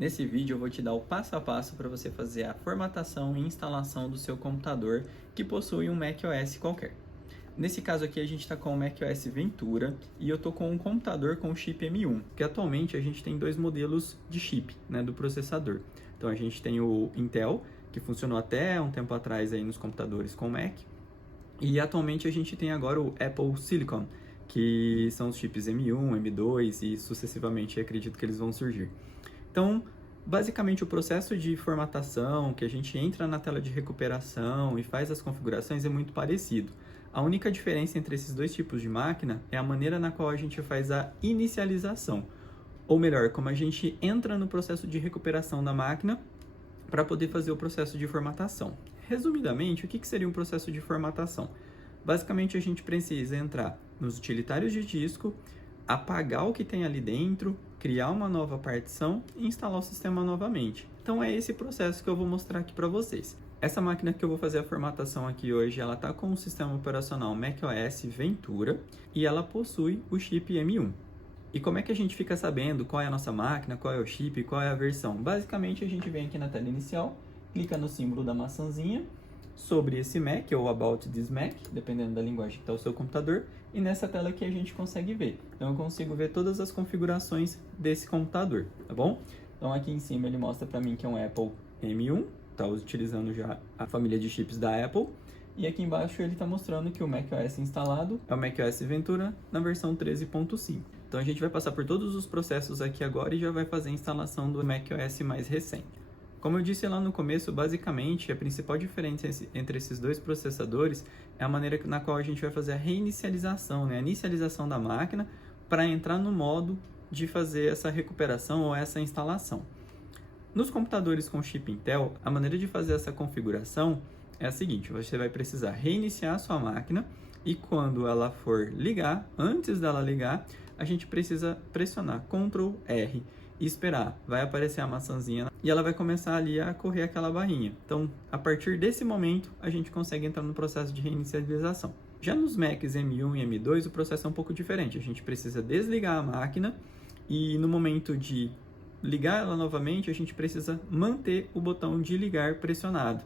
Nesse vídeo eu vou te dar o passo a passo para você fazer a formatação e instalação do seu computador que possui um macOS qualquer. Nesse caso aqui a gente está com o macOS Ventura e eu estou com um computador com chip M1, que atualmente a gente tem dois modelos de chip, do processador. Então a gente tem o Intel, que funcionou até um tempo atrás aí nos computadores com Mac, e atualmente a gente tem agora o Apple Silicon, que são os chips M1, M2 e sucessivamente acredito que eles vão surgir. Então, basicamente o processo de formatação, que a gente entra na tela de recuperação e faz as configurações é muito parecido. A única diferença entre esses dois tipos de máquina é a maneira na qual a gente faz a inicialização. Ou melhor, como a gente entra no processo de recuperação da máquina para poder fazer o processo de formatação. Resumidamente, o que seria um processo de formatação? Basicamente, a gente precisa entrar nos utilitários de disco, apagar o que tem ali dentro, criar uma nova partição e instalar o sistema novamente. Então é esse processo que eu vou mostrar aqui para vocês. Essa máquina que eu vou fazer a formatação aqui hoje, ela está com o sistema operacional macOS Ventura e ela possui o chip M1. E como é que a gente fica sabendo qual é a nossa máquina, qual é o chip, qual é a versão? Basicamente a gente vem aqui na tela inicial, clica no símbolo da maçãzinha, sobre esse Mac ou About This Mac, dependendo da linguagem que está o seu computador, e nessa tela aqui a gente consegue ver. Então eu consigo ver todas as configurações desse computador, tá bom? Então aqui em cima ele mostra para mim que é um Apple M1, está utilizando já a família de chips da Apple, e aqui embaixo ele está mostrando que o macOS instalado é o macOS Ventura na versão 13.5. Então a gente vai passar por todos os processos aqui agora e já vai fazer a instalação do macOS mais recente. Como eu disse lá no começo, basicamente a principal diferença entre esses dois processadores é a maneira na qual a gente vai fazer a reinicialização, a inicialização da máquina para entrar no modo de fazer essa recuperação ou essa instalação. Nos computadores com chip Intel, a maneira de fazer essa configuração é a seguinte: você vai precisar reiniciar a sua máquina e quando ela for ligar, antes dela ligar, a gente precisa pressionar Ctrl R e esperar. Vai aparecer a maçãzinha e ela vai começar ali a correr aquela barrinha. Então, a partir desse momento, a gente consegue entrar no processo de reinicialização. Já nos Macs M1 e M2, o processo é um pouco diferente. A gente precisa desligar a máquina e no momento de ligar ela novamente, a gente precisa manter o botão de ligar pressionado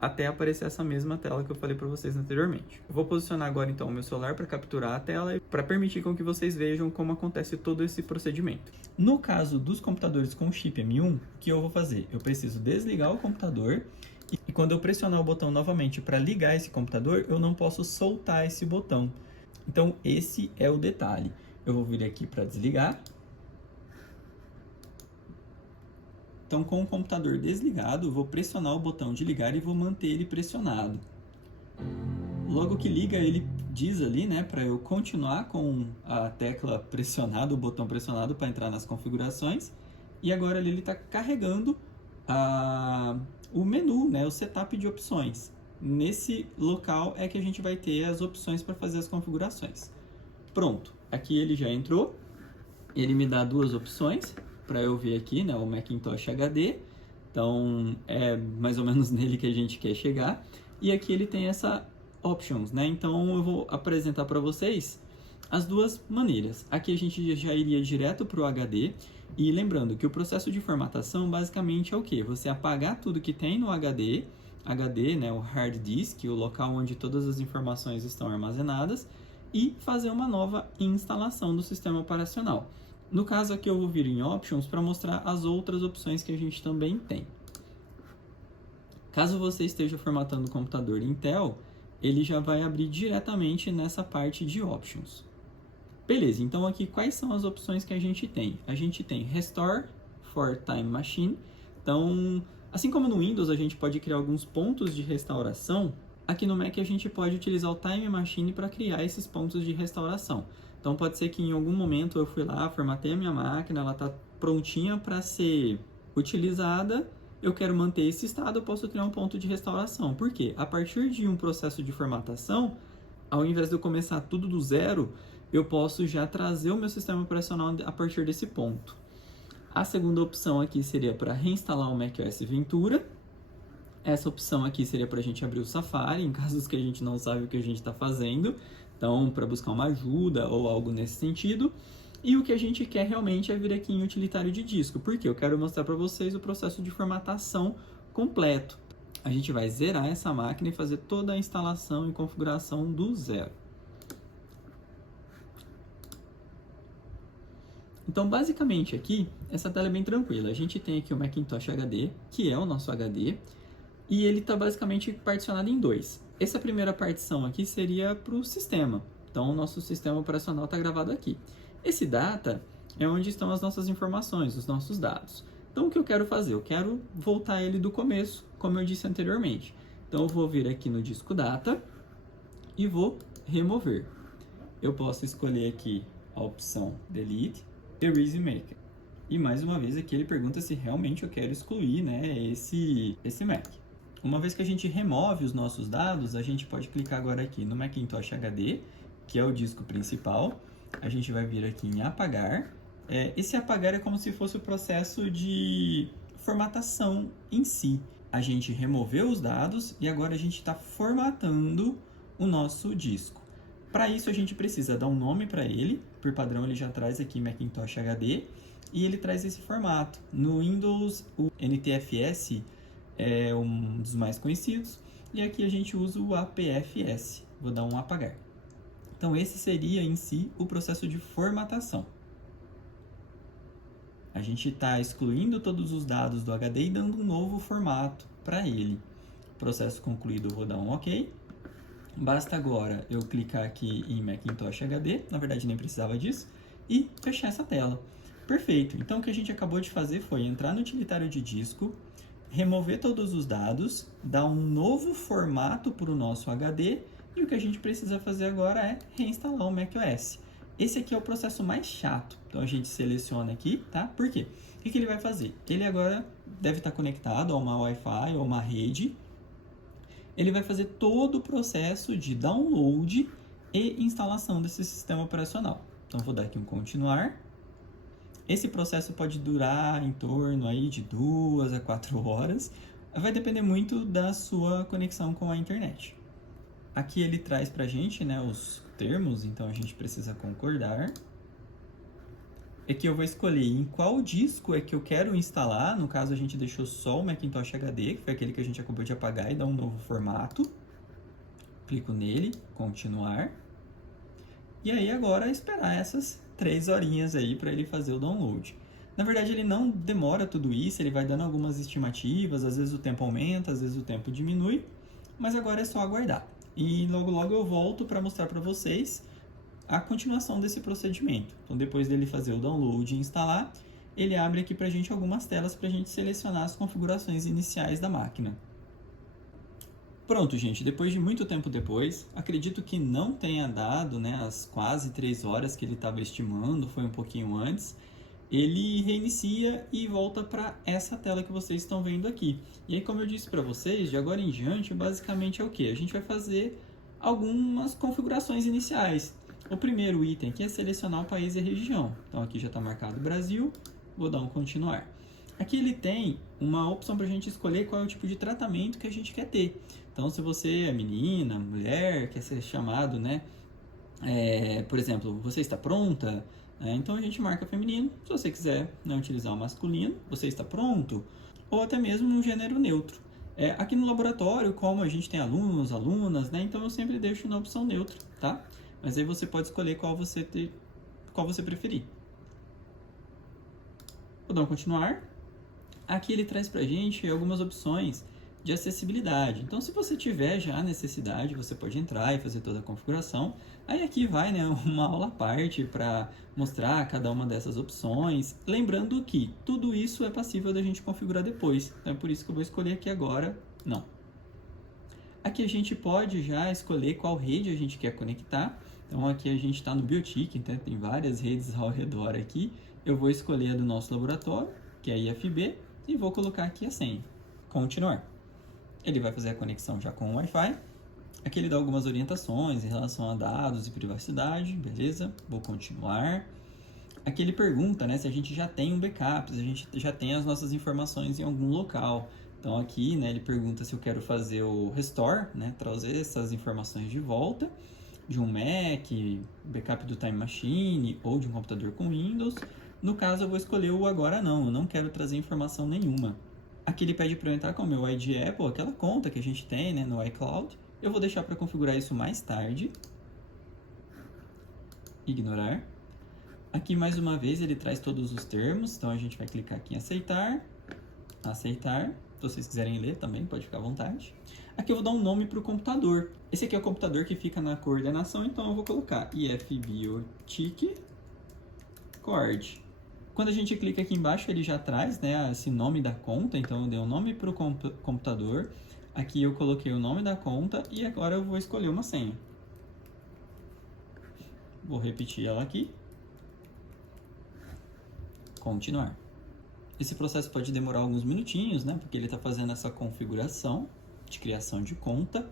até aparecer essa mesma tela que eu falei para vocês anteriormente. Eu vou posicionar agora então o meu celular para capturar a tela e para permitir com que vocês vejam como acontece todo esse procedimento. No caso dos computadores com chip M1, o que eu vou fazer? Eu preciso desligar o computador e quando eu pressionar o botão novamente para ligar esse computador, eu não posso soltar esse botão. Então esse é o detalhe. Eu vou vir aqui para desligar. Então, com o computador desligado, eu vou pressionar o botão de ligar e vou manter ele pressionado. Logo que liga, ele diz ali, para eu continuar com a tecla pressionada, o botão pressionado para entrar nas configurações. E agora ali ele está carregando o menu, o setup de opções. Nesse local é que a gente vai ter as opções para fazer as configurações. Pronto, aqui ele já entrou, ele me dá duas opções para eu ver aqui, o Macintosh HD, então é mais ou menos nele que a gente quer chegar, e aqui ele tem essa options, então eu vou apresentar para vocês as duas maneiras. Aqui a gente já iria direto para o HD, e lembrando que o processo de formatação basicamente é o que? Você apagar tudo que tem no HD, o hard disk, o local onde todas as informações estão armazenadas, e fazer uma nova instalação do sistema operacional. No caso aqui eu vou vir em Options para mostrar as outras opções que a gente também tem. Caso você esteja formatando o computador Intel, ele já vai abrir diretamente nessa parte de Options. Beleza, então aqui quais são as opções que a gente tem? A gente tem Restore for Time Machine. Então, assim como no Windows a gente pode criar alguns pontos de restauração, aqui no Mac a gente pode utilizar o Time Machine para criar esses pontos de restauração. Então pode ser que em algum momento eu fui lá, formatei a minha máquina, ela está prontinha para ser utilizada, eu quero manter esse estado, eu posso criar um ponto de restauração. Por quê? A partir de um processo de formatação, ao invés de eu começar tudo do zero, eu posso já trazer o meu sistema operacional a partir desse ponto. A segunda opção aqui seria para reinstalar o macOS Ventura. Essa opção aqui seria para a gente abrir o Safari, em casos que a gente não sabe o que a gente está fazendo. Então, para buscar uma ajuda ou algo nesse sentido. E o que a gente quer realmente é vir aqui em utilitário de disco, porque eu quero mostrar para vocês o processo de formatação completo. A gente vai zerar essa máquina e fazer toda a instalação e configuração do zero. Então, basicamente aqui, essa tela é bem tranquila. A gente tem aqui o Macintosh HD, que é o nosso HD, e ele está basicamente particionado em dois. Essa primeira partição aqui seria para o sistema. Então, o nosso sistema operacional está gravado aqui. Esse data é onde estão as nossas informações, os nossos dados. Então, o que eu quero fazer? Eu quero voltar ele do começo, como eu disse anteriormente. Então, eu vou vir aqui no disco data e vou remover. Eu posso escolher aqui a opção delete, erase e maker. E mais uma vez aqui ele pergunta se realmente eu quero excluir, né, esse Mac. Uma vez que a gente remove os nossos dados, a gente pode clicar agora aqui no Macintosh HD, que é o disco principal. A gente vai vir aqui em apagar. Esse apagar é como se fosse o processo de formatação em si. A gente removeu os dados e agora a gente está formatando o nosso disco. Para isso a gente precisa dar um nome para ele. Por padrão ele já traz aqui Macintosh HD e ele traz esse formato. No Windows o NTFS é um dos mais conhecidos e aqui a gente usa o APFS. Vou dar um apagar. Então esse seria em si o processo de formatação. A gente está excluindo todos os dados do HD e dando um novo formato para ele. Processo concluído, eu vou dar um OK. Basta agora eu clicar aqui em Macintosh HD, na verdade nem precisava disso, e fechar essa tela. Perfeito, então o que a gente acabou de fazer foi entrar no utilitário de disco, remover todos os dados, dar um novo formato para o nosso HD, e o que a gente precisa fazer agora é reinstalar o macOS. Esse aqui é o processo mais chato, então a gente seleciona aqui, tá? Por quê? O que ele vai fazer? Ele agora deve estar conectado a uma Wi-Fi ou uma rede. Ele vai fazer todo o processo de download e instalação desse sistema operacional. Então, vou dar aqui um continuar. Esse processo pode durar em torno aí de 2 a 4 horas. Vai depender muito da sua conexão com a internet. Aqui ele traz para a gente, né, os termos, então a gente precisa concordar. Aqui eu vou escolher em qual disco é que eu quero instalar. No caso, a gente deixou só o Macintosh HD, que foi aquele que a gente acabou de apagar, e dar um novo formato. Clico nele, continuar. E aí agora esperar essas 3 horinhas aí para ele fazer o download. Na verdade, ele não demora tudo isso, ele vai dando algumas estimativas, às vezes o tempo aumenta, às vezes o tempo diminui, mas agora é só aguardar. E logo logo eu volto para mostrar para vocês a continuação desse procedimento. Então, depois dele fazer o download e instalar, ele abre aqui para a gente algumas telas para a gente selecionar as configurações iniciais da máquina. Pronto, gente, depois de muito tempo depois, acredito que não tenha dado, né, as quase 3 horas que ele estava estimando, foi um pouquinho antes, ele reinicia e volta para essa tela que vocês estão vendo aqui. E aí, como eu disse para vocês, de agora em diante, basicamente é o que? A gente vai fazer algumas configurações iniciais. O primeiro item aqui é selecionar o país e a região. Então aqui já está marcado Brasil, vou dar um continuar. Aqui ele tem uma opção para a gente escolher qual é o tipo de tratamento que a gente quer ter. Então se você é menina, mulher, quer ser chamado, né? Por exemplo, você está pronta? Então a gente marca feminino. Se você quiser, né, utilizar o masculino, você está pronto? Ou até mesmo um gênero neutro. Aqui no laboratório, como a gente tem alunos, alunas, né? Então eu sempre deixo na opção neutro, tá? Mas aí você pode escolher qual você preferir. Vou dar um continuar. Aqui ele traz pra gente algumas opções de acessibilidade. Então, se você tiver já a necessidade, você pode entrar e fazer toda a configuração. Aí aqui vai, né, uma aula à parte para mostrar cada uma dessas opções. Lembrando que tudo isso é passível da gente configurar depois. Então, é por isso que eu vou escolher aqui agora, não. Aqui a gente pode já escolher qual rede a gente quer conectar. Então aqui a gente está no Biotic, então tem várias redes ao redor aqui. Eu vou escolher a do nosso laboratório, que é a IFB, e vou colocar aqui a senha. Continuar. Ele vai fazer a conexão já com o Wi-Fi. Aqui ele dá algumas orientações em relação a dados e privacidade, beleza? Vou continuar. Aqui ele pergunta, né, se a gente já tem um backup, se a gente já tem as nossas informações em algum local. Então aqui, né, ele pergunta se eu quero fazer o restore, né, trazer essas informações de volta. de um Mac, backup do Time Machine ou de um computador com Windows. No caso, eu vou escolher o agora não, eu não quero trazer informação nenhuma. Aqui ele pede para eu entrar com o meu ID Apple, aquela conta que a gente tem, né, no iCloud. Eu vou deixar para configurar isso mais tarde. Ignorar. Aqui, mais uma vez, ele traz todos os termos, então a gente vai clicar aqui em aceitar. Aceitar. Se vocês quiserem ler também, pode ficar à vontade. Aqui eu vou dar um nome para o computador. Esse aqui é o computador que fica na coordenação, então eu vou colocar IFBiotic Cord. Quando a gente clica aqui embaixo, ele já traz, né, esse nome da conta, então eu dei um nome para o computador. Aqui eu coloquei o nome da conta e agora eu vou escolher uma senha. Vou repetir ela aqui. Continuar. Esse processo pode demorar alguns minutinhos, né, porque ele está fazendo essa configuração de criação de conta.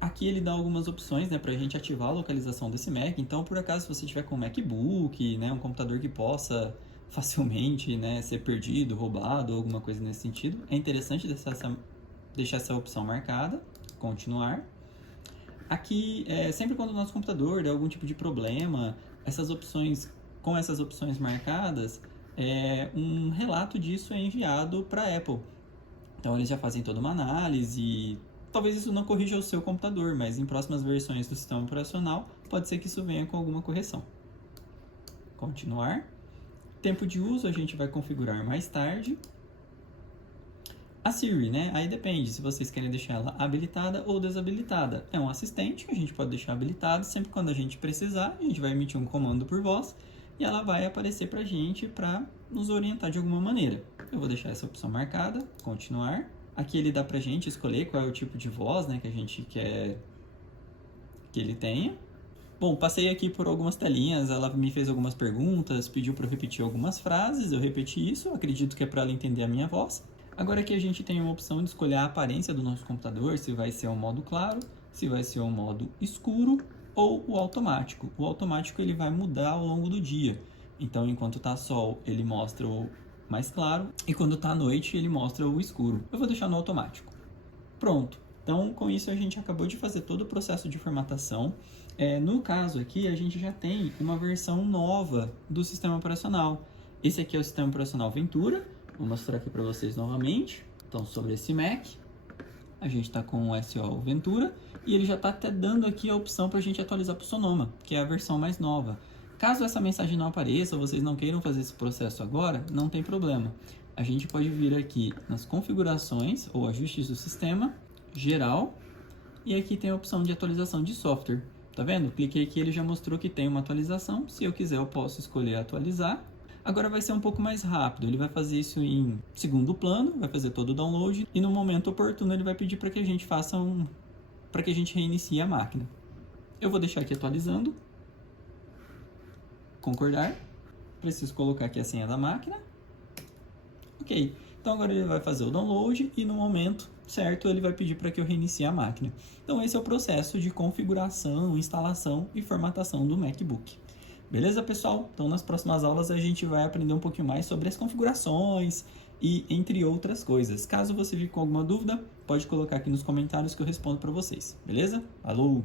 Aqui ele dá algumas opções, né, para a gente ativar a localização desse Mac. Então, por acaso, se você tiver com um MacBook, né, um computador que possa facilmente, né, ser perdido, roubado, alguma coisa nesse sentido, é interessante deixar essa opção marcada. Continuar. Aqui, sempre quando o nosso computador der algum tipo de problema, com essas opções marcadas, um relato disso é enviado para a Apple. Então eles já fazem toda uma análise e talvez isso não corrija o seu computador, mas em próximas versões do sistema operacional pode ser que isso venha com alguma correção. Continuar. Tempo de uso a gente vai configurar mais tarde. A Siri, né? Aí depende se vocês querem deixar ela habilitada ou desabilitada. É um assistente que a gente pode deixar habilitado sempre quando a gente precisar. A gente vai emitir um comando por voz e ela vai aparecer para a gente para nos orientar de alguma maneira. Eu vou deixar essa opção marcada, continuar. Aqui ele dá para a gente escolher qual é o tipo de voz, né, que a gente quer que ele tenha. Bom, passei aqui por algumas telinhas, ela me fez algumas perguntas, pediu para eu repetir algumas frases, eu repeti isso, acredito que é para ela entender a minha voz. Agora aqui a gente tem uma opção de escolher a aparência do nosso computador, se vai ser um modo claro, se vai ser um modo escuro ou o automático. O automático ele vai mudar ao longo do dia, então enquanto está sol ele mostra o mais claro e quando está noite ele mostra o escuro. Eu vou deixar no automático. Pronto. Então, com isso, a gente acabou de fazer todo o processo de formatação. No caso aqui, a gente já tem uma versão nova do sistema operacional. Esse aqui é o sistema operacional Ventura. Vou mostrar aqui para vocês novamente. Então, sobre esse Mac, a gente está com o SO Ventura. E ele já está até dando aqui a opção para a gente atualizar para o Sonoma, que é a versão mais nova. Caso essa mensagem não apareça, ou vocês não queiram fazer esse processo agora, não tem problema. A gente pode vir aqui nas configurações ou ajustes do sistema, geral, e aqui tem a opção de atualização de software. Tá vendo? Cliquei aqui, ele já mostrou que tem uma atualização. Se eu quiser, eu posso escolher atualizar. Agora vai ser um pouco mais rápido. Ele vai fazer isso em segundo plano, vai fazer todo o download e no momento oportuno ele vai pedir para que a gente para que a gente reinicie a máquina. Eu vou deixar aqui atualizando. Concordar. Preciso colocar aqui a senha da máquina. Ok. Então agora ele vai fazer o download e no momento certo ele vai pedir para que eu reinicie a máquina. Então esse é o processo de configuração, instalação e formatação do MacBook. Beleza, pessoal? Então nas próximas aulas a gente vai aprender um pouquinho mais sobre as configurações e entre outras coisas. Caso você fique com alguma dúvida, pode colocar aqui nos comentários que eu respondo para vocês. Beleza? Falou!